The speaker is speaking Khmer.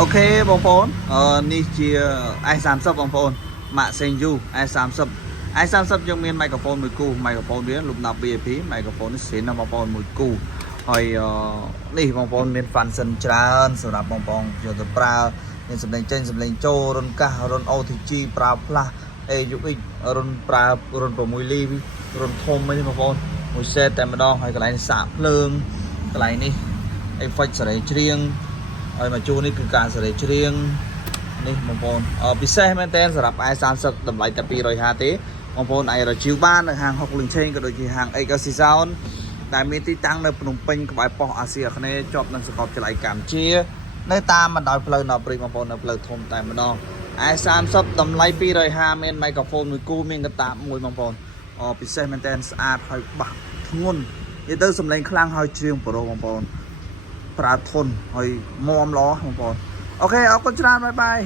Ok bông phôn ní chia ai sản xuất bông phôn mạ xanh du ai sản xuất trong miền microphone mùi cu microphone biết lục nạp VIP microphone xịn là bông phôn mùi cu hồi ní bông phôn miền phản sân tràn sửa đạp bông phôn giờ từ pra nên sầm lên trên sầm lên châu rôn ca rôn ô thì chi pra pla ê giúp ích rôn pra rôn pro mùi ly rôn thôm mấy bông phôn mùi xe tại mà đo hay cái này sạp lương cái này ní anh phách sợi riêng mà chúនេះគឺការសរីច្រៀងនេះបងប្អូនពិសេសមែនតើសម្រាប់ i30 តម្លៃតែ250ទេបងប្អូនអាចរកជីវបាននៅហាងហុកលឹងឆេងក៏ដូចជាហាង Excelsior Sound ដែលមានទីតាំងនៅភ្នំពេញក្បែរប៉ុស្តិ៍អាស៊ីអាគ្នេយ៍ជាប់នឹងសាកលវិទ្យាល័យកម្ពុជានៅតាមបណ្ដោយផ្លូវណព្រីបងប្អូននៅផ្លូវធំតែម្ដង i30 តម្លៃ250មាន microphone មួយគូមានកតាបមួយបងប្អូនពិសេសមែនតើស្អាតហើយបាស់ធ្ងន់និយាយទៅសំឡេងខ្លាំងហើយច្រៀងប្រូបងប្អូនប្រើធន់ហើយមមល្អបងប្អូនអូខេអរគុណច្រើនបាយបាយ